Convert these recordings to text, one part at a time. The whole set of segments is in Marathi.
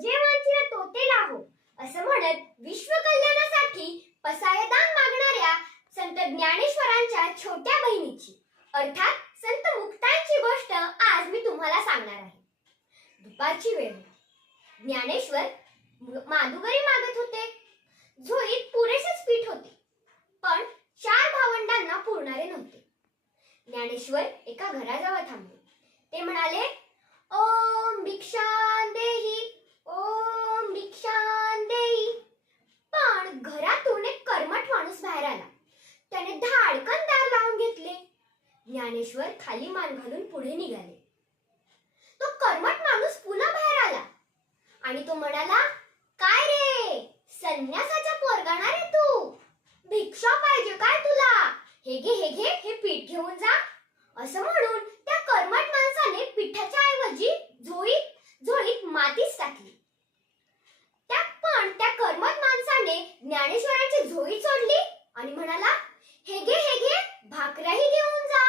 जेवणची तोते लाहो असं म्हणत विश्व कल्याणासाठी पसायदान मागणाऱ्या संत ज्ञानेश्वरांच्या छोट्या बहिणीची अर्थात संत मुक्तांची गोष्ट आज मी तुम्हाला सांगणार आहे. दुपारची वेळ. ज्ञानेश्वर माधुगरी मादुगरी मागत होते. झोईत पुरेसेच पीठ होते पण चार भावंडांना पुरणारे नव्हते. ज्ञानेश्वर एका घराजवळ थांबले. ते म्हणाले ओम भिक्षा देही ओम भिक्षां देही पण घरातून एक कर्मठ माणूस बाहेर आला त्याने धाडकन दार लावून घेतले ज्ञानेश्वर खाली मान घालून पुढे निघाले. तो कर्मट माणूस पुन्हा बाहेर आला आणि तो म्हणाला काय रे? संन्यासाचा पोरगाणा रे तू. भिक्षा पाहिजे काय तुला? हे घे हे घे हे पीठ घेऊन जा. असं म्हणून त्या कर्मठ माणसाने पिठाच्या ऐवजी झोळीत झोळीत मातीच टाकली त्या पण त्या कर्मठ माणसाने ज्ञानेश्वरांची झोळी सोडली आणि म्हणाला हे घे हे घे भाकऱ्याही घेऊन जा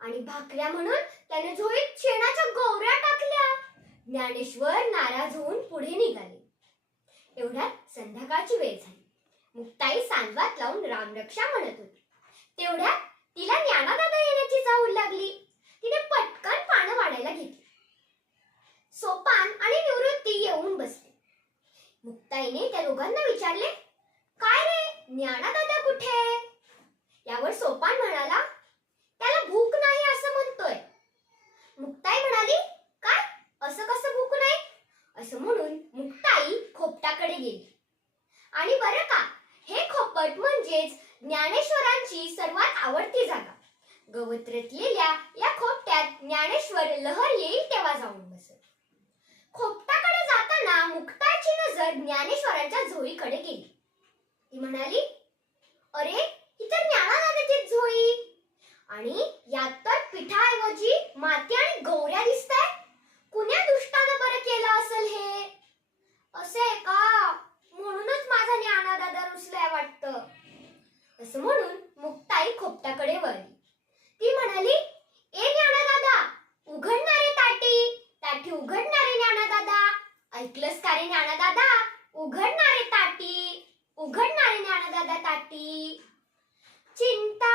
आणि भाकऱ्या म्हणून त्याने झोळीत शेणाच्या गोवऱ्या टाकल्या. ज्ञानेश्वर नाराज होऊन पुढे निघाले. एवढ्यात संध्याकाळची वेळ झाली. मुक्ताई सांजवात लावून रामरक्षा म्हणत होती. तेवढ्यात तिला ज्ञानादादा येण्याची चाहूल लागली. तिने पटकन पानं वाढायला घेतली. सोपान आणि निवृत्ती येऊन बसले. मुक्ताईने त्या दोघांना विचारले काय रे ज्ञानादादा कुठे? यावर सोपान म्हणाला त्याला भूक नाही असं म्हणतोय मुक्ताई म्हणाली काय असं कसं भूक नाही असं म्हणून मुक्ताई खोपटाकडे गेली आणि बरं का हे खोपट म्हणजेच ज्ञानेश्वरांची सर्वात आवडती जागा. गवत रचलेल्या या खोपट्यात ज्ञानेश्वर लहर येईल तेव्हा जाऊन बसत खोपटाकडे जाताना मुक्ताची नजर ज्ञानेश्वरांच्या झोळीकडे गेली. ती म्हणाली अरे ही तर ज्ञानानंदाची झोळी. आणि यात तर पिठाऐवजी माती आणि गौऱ्या दिसताय कुण्या दुष्टानं बरं केलं असेल हे असे आहे का म्हणूनच माझा ज्ञानादादा रुसलाय वाटतं असं म्हणून मुक्ताई खोपटाकडे वळली. ती म्हणाली ए ज्ञानदादा उघडणारे ताटी ताटी उघडणारे ज्ञाना दादा ऐकलंस का रे ज्ञानदादा? उघडणारे ताटी उघडणारे ज्ञानदादा ताटी. चिंता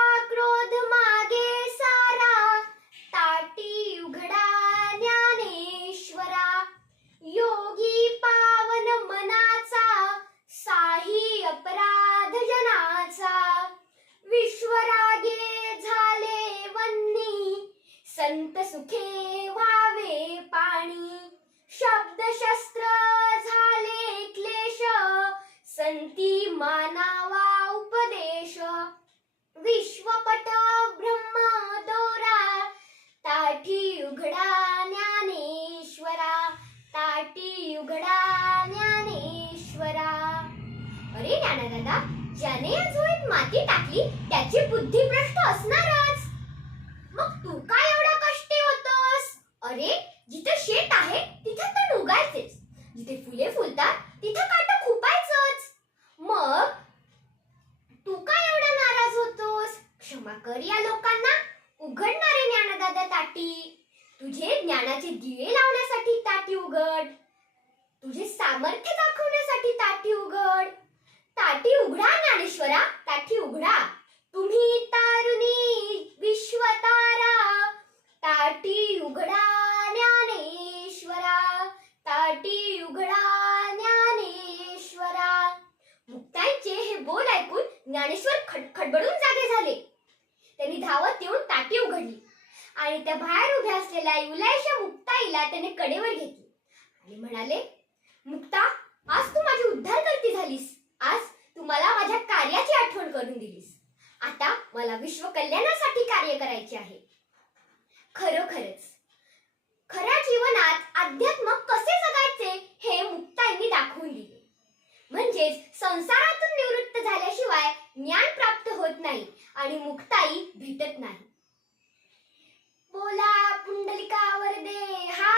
अत्यंत सुखे व्हावे पाणी. शब्द शस्त्र झाले क्लेश. संती मानावा उपदेश. विश्वपट ब्रह्म दोरा. ताठी उघडा ज्ञानेश्वरा. ताटी उघडा ज्ञानेश्वरा. अरे ज्ञानदादा ज्याने या माती टाकली त्याची बुद्धी भ्रष्ट असणारच मग तू काय एवढा कष्टी होतोस अरे जिथे शेत आहे तिथे तर उगायचेच जिथे फुले फुलतात तिथे काट खुपायचंच. मग तू काय एवढा नाराज होतोस? क्षमा कर या लोकांना. उघडणारे ज्ञानदादा ताटी. तुझे ज्ञानाचे दिवे लावण्यासाठी ताटी उघड. तुझे सामर्थ्य दाखवण्यासाठी ताटी उघड. ताटी उघडा ज्ञानेश्वरा. ताटी उघडा तुम्ही तारुणी विश्वतारा ताटी उघडा ज्ञानेश्वरा ताटी उघडा ज्ञानेश्वरा मुक्ताईचे हे बोल ऐकून ज्ञानेश्वर खड खडबडून जागे झाले. त्यांनी धावत येऊन ताटी उघडली आणि त्या बाहेर उभ्या असलेल्या युलायशा मुक्ताईला त्याने कडेवर घेतली. आणि म्हणाले मुक्ता आज तू माझी उद्धार करती झालीस. आज तू मला माझ्या कार्याची आठवण करून दिलीस. आता मला विश्व कल्याणासाठी कार्य करायचे आहे. खरोखरच आणि मुक्ताई भेटत नाही. बोला पुंडलिका वरदे हा